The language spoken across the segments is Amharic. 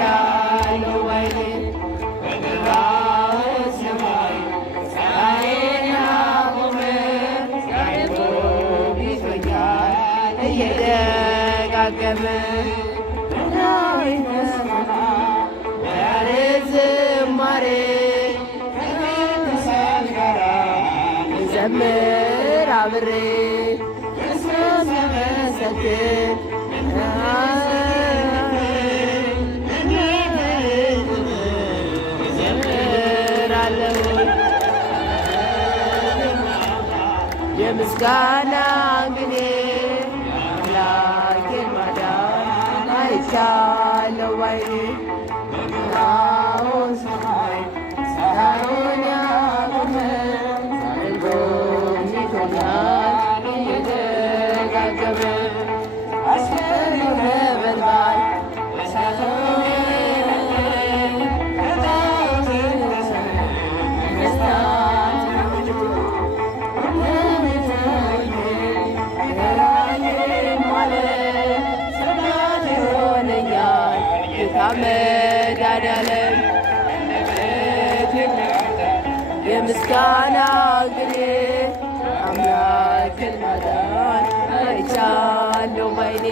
አይቻለሁ ባይኔ በበረሃው ሰማይ ፀሐይን ያቆመ ዛሬ ጎብኝቶኛል እየደጋገመ ዳዊት ስማ በያሬድ ዝማሬ ከቅዱሳን ጋራ እንዘምር አብሬ ክርስቶስ ተመሰገን የምስጋና ግኔ አምላኬን ማዳን አይቻለሁ ባይኔ በበረሃው ሰማይ ፀሐዩን ያቆመ ዛሬ ጎብኝቶኛል እየደጋገመ አስፈሪው ነበልባል መድኃኒዓለም የምስጋና ግኔ አምላክን ማዳን አይቻለሁ ባይኔ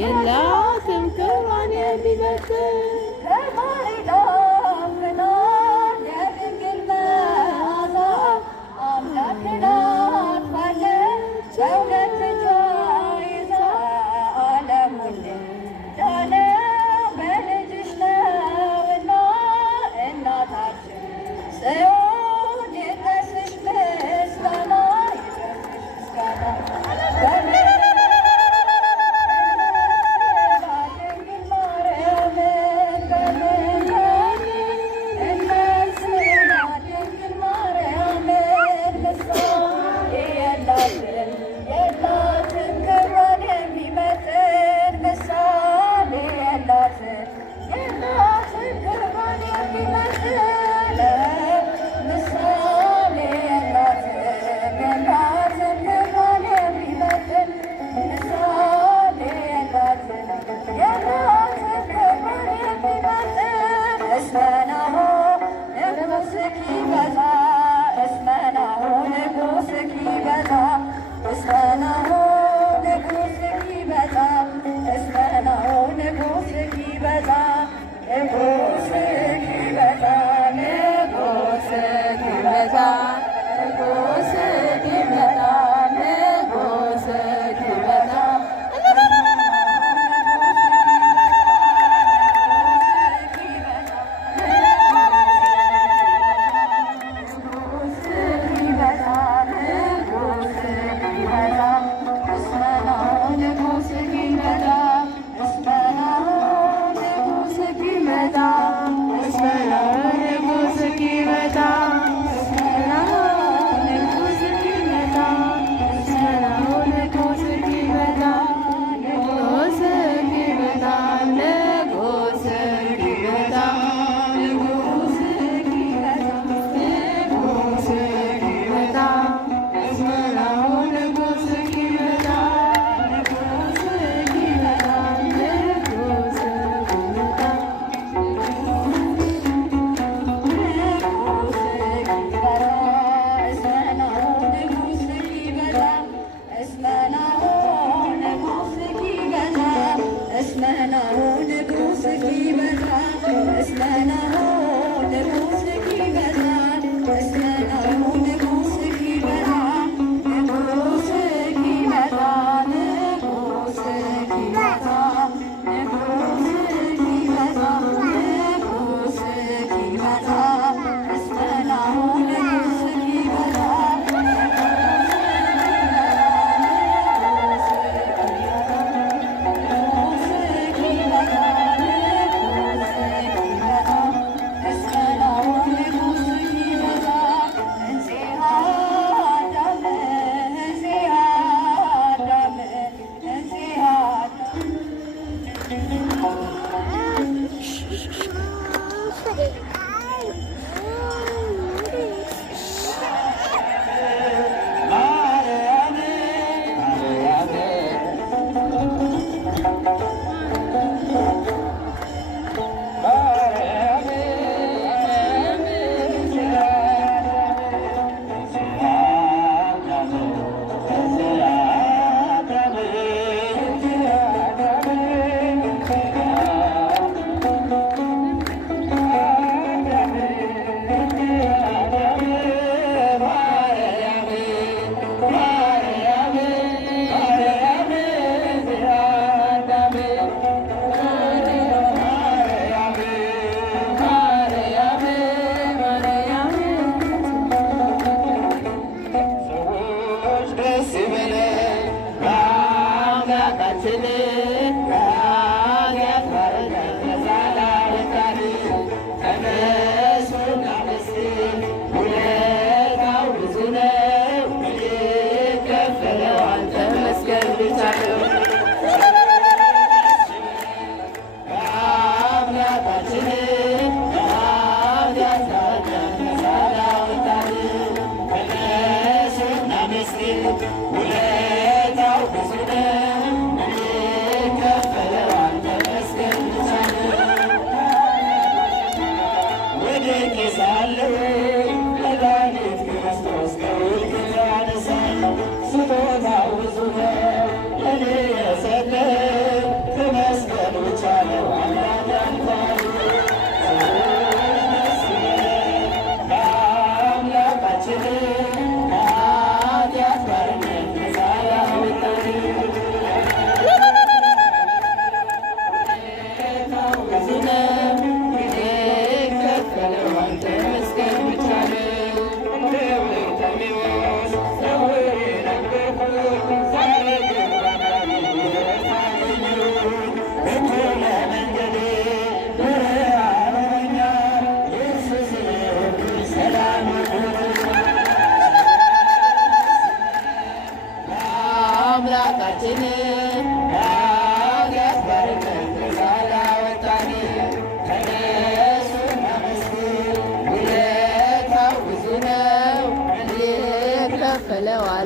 የላትም ክብሯን የሚመስል የድንግል መዓዛ አምላክን አቅፋለች በሁለት እጇ ይዛ ዓለሙን ዳነ በልጅሽ ነውና እናታችን ጽዮን ይድረስሽ ምስጋና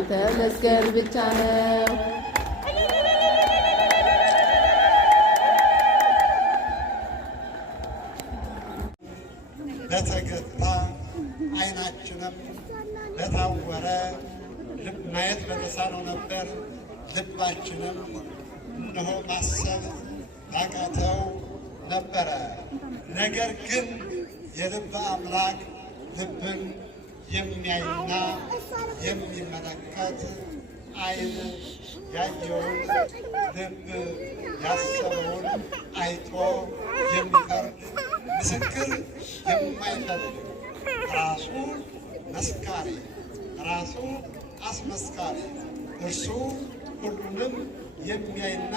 ይገባል ተመስገን ብቻ ነው። በተገታ ዓይናችንም በታወረ ማየት በተሳነው ነበር ልባችንም እነሆ ማሰብ ባቃተው ነበረ። ነገር ግን የልብ አምላክ ልብን የሚያይና የሚመለከት ዓይን ያየውን ልብ ያሰበውን አይቶ የሚፈርድ ምስክር የማይፈልግ ራሱ መስካሪ ራሱ አስመስካሪ እርሱ ሁሉንም የሚያይና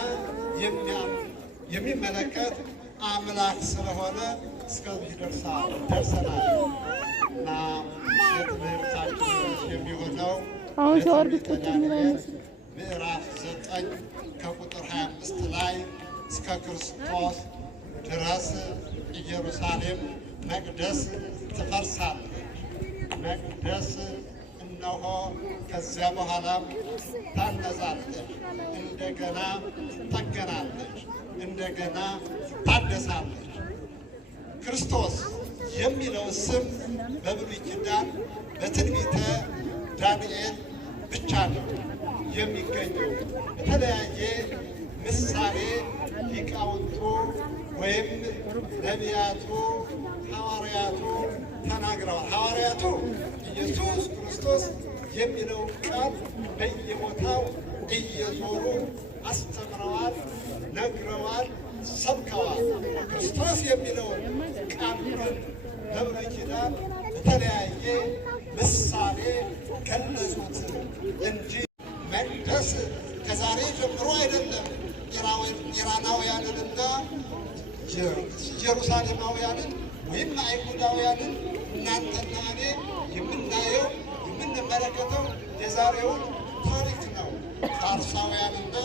የሚመለከት አምላክ ስለሆነ እስከዚህ ደርሰናል እና የትምህርታችን የሚሆነው ምዕራፍ 9 ከቁጥር 25 ላይ እስከ ክርስቶስ ድረስ ኢየሩሳሌም መቅደስ ትፈርሳለች። መቅደስ እነሆ ከዚያ በኋላም ታነጻለች፣ እንደገና ትጠገናለች፣ እንደገና ታደሳለች። ክርስቶስ የሚለው ስም በብሉይ ኪዳን በትንቢተ ዳንኤል ብቻ ነው የሚገኘው። በተለያየ ምሳሌ ሊቃውንቱ ወይም ነቢያቱ ሐዋርያቱ ተናግረዋል። ሐዋርያቱ ኢየሱስ ክርስቶስ የሚለው ቃል በየቦታው እየዞሩ አስተምረዋል፣ ነግረዋል፣ ሰብከዋል። ክርስቶስ የሚለውን ቃል ግን በብሉይ ኪዳን በተለያየ ምሳሌ ገለጹት እንጂ መቅደስ ከዛሬ ጀምሮ አይደለም። ኢራናውያንንና ኢየሩሳሌማውያንን ወይም አይሁዳውያንን እናንተና እኔ የምናየው የምንመለከተው የዛሬውን ታሪክ ነው። ፋርሳውያንና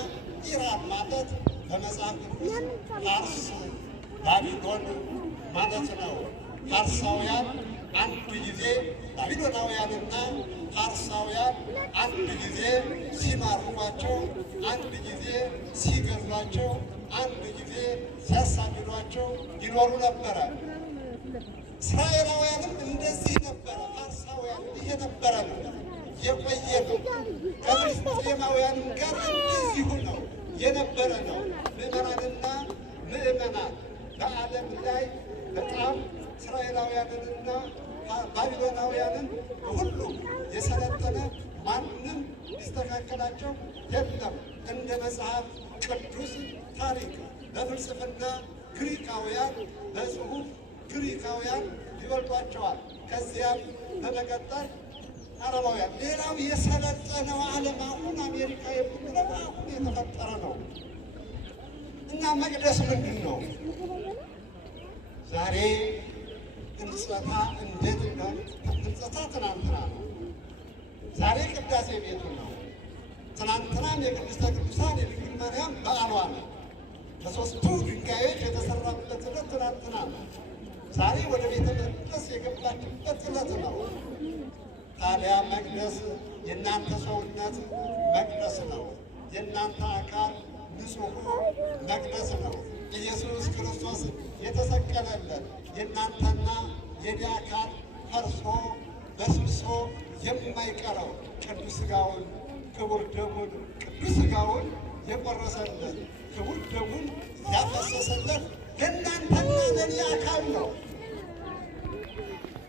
ኢራን ማለት በመጽሐፍ ቅዱስ ፋርስ ባቢሎን ማለት ነው። ፋርሳውያን አንድ ጊዜ ባቢሎናውያንና ፋርሳውያን አንድ ጊዜ ሲማርኳቸው፣ አንድ ጊዜ ሲገዟቸው፣ አንድ ጊዜ ሲያሳድዷቸው ይኖሩ ነበረ። እስራኤላውያንም እንደዚህ ነበረ። ፋርሳውያን ይሄ ነበረ ነው የቆየ ነው። ከፍልስጤማውያንም ጋር እንደዚሁ ነው የነበረ ነው። ምዕመናንና ምዕመናን በዓለም ላይ በጣም እስራኤላውያንንና ባቢሎናውያንን ሁሉም የሰለጠነ ማንም ሊስተካከላቸው የለም። እንደ መጽሐፍ ቅዱስ ታሪክ በፍልስፍና ግሪካውያን፣ በጽሑፍ ግሪካውያን ይበልጧቸዋል። ከዚያም በመቀጠል አረባውያን። ሌላው የሰለጠነው ዓለም አሁን አሜሪካ የምንለው አሁን የተፈጠረ ነው እና መቅደስ ምንድን ነው? ዛሬ ሕንጸታ እንዴት ነው? ሕንጸታ ትናንትና ነው። ዛሬ ቅዳሴ ቤቱ ነው። ትናንትናም የቅድስተ ቅዱሳን የድንግል ማርያም በዓሏ ነው። በሦስቱ ድንጋዮች የተሰራበት ዕለት ትናንትና ነው። ዛሬ ወደ ቤተ መቅደስ የገባችበት ዕለት ነው። ታዲያ መቅደስ የእናንተ ሰውነት መቅደስ ነው። የእናንተ አካል ንጹሑ መቅደስ ነው። ኢየሱስ ክርስቶስ የተሰቀለለት የእናንተና የኔ አካል ፈርሶ በስብሶ የማይቀረው ቅዱስ ሥጋውን ክቡር ደሙን ቅዱስ ሥጋውን የቆረሰለት ክቡር ደሙን ያፈሰሰለት ለእናንተና ለኔ አካል ነው።